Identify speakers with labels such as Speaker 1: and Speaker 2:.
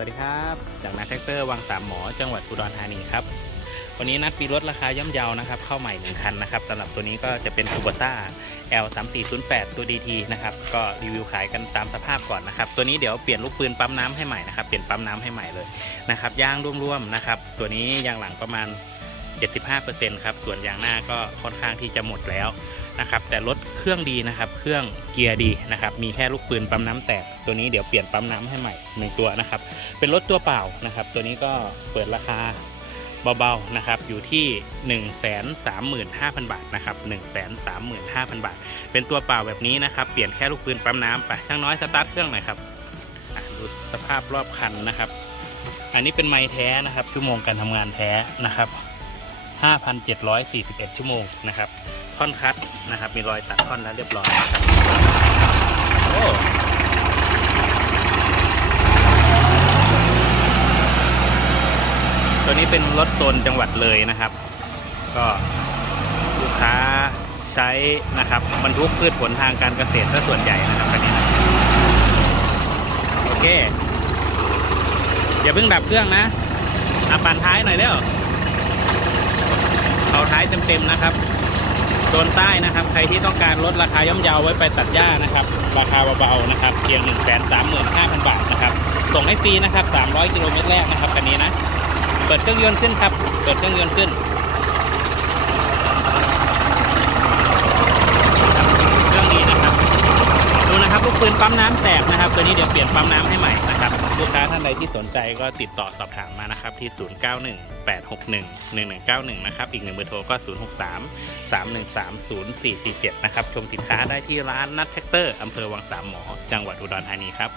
Speaker 1: สวัสดีครับ จากนักแท็กเตอร์วังสามหมอจังหวัดอุดรธานีครับ วันนี้นัดมีรถราคาย่อมเยานะครับ เข้าใหม่หนึ่งคันนะครับสำหรับตัวนี้ก็จะเป็น s u b a r a L 3 4 0 8ตัว DT นะครับ ก็รีวิวขายกันตามสภาพก่อนนะครับ ตัวนี้เดี๋ยวเปลี่ยนลูกปืนปั๊มน้ำให้ใหม่นะครับ เปลี่ยนปั๊มน้ำให้ใหม่เลยนะครับ ยางร่วมๆนะครับ ตัวนี้ยางหลังประมาณ 75%ครับ ส่วนยางหน้าก็ค่อนข้างที่จะหมดแล้ว นะครับแต่รถเครื่องดีนะครับ เครื่องเกียร์ดีนะครับ มีแค่ลูกปืนปั๊มน้ำแตกตัวนี้เดี๋ยวเปลี่ยนปั๊มน้ำให้ใหม่หนึ่งตัวนะครับ เป็นรถตัวเปล่านะครับ ตัวนี้ก็เปิดราคาเบาๆนะครับอยู่ที่ 1 3 5 0 0 0 บาทนะครับ1 3 5 0 0 0 บาท เป็นตัวเปล่าแบบนี้นะครับ เปลี่ยนแค่ลูกปืนปั๊มน้ำไปช่างน้อยสตาร์ทเครื่องหน่อยครับดูสภาพรอบคันนะครับ อันนี้เป็นไม้แท้นะครับ ชั่วโมงการทำงานแท้นะครับ 5,741 ชั่วโมงนะครับท่อนคัดนะครับ มีรอยตัดท่อนแล้วเรียบร้อยโอ้ตัวนี้เป็นรถโซนจังหวัดเลยนะครับ ก็ลูกค้าใช้นะครับบรรทุกพืชผลทางการเกษตรซะส่วนใหญ่นะครับคันนี้นะโอเคอย่าเพิ่งดับเครื่องนะอะปั่นท้ายหน่อยเร็ว เขาท้ายเต็มๆนะครับโซนใต้นะครับ ใครที่ต้องการลดราคาย่อมเยาวไว้ไปตัดหญ้านะครับ ราคาเบาๆนะครับเพียง 1 3 5 0 0 0 บาทนะครับ ส่งให้ฟรีนะครับ 300 กิโลเมตรแรกนะครับคันนี้นะ เปิดเครื่องยนต์ขึ้นครับ เปิดเครื่องยนต์ขึ้น เครื่องนี้นะครับ ดูนะครับลูก ปั๊มน้ำแตกนะครับ ตัวนี้เดี๋ยวเปลี่ยนปั๊มน้ำให้ใหม่นะครับ ลูกค้าท่านใดที่สนใจก็ติดต่อสอบถามมานะครับที่ 0918611191 นะครับ อีกหนึ่งเบอร์โทรก็ 063 3130447 นะครับ ชมสินค้าได้ที่ร้านนัทแท็กเตอร์อำเภอวังสามหมอ จังหวัดอุดรธานีครับ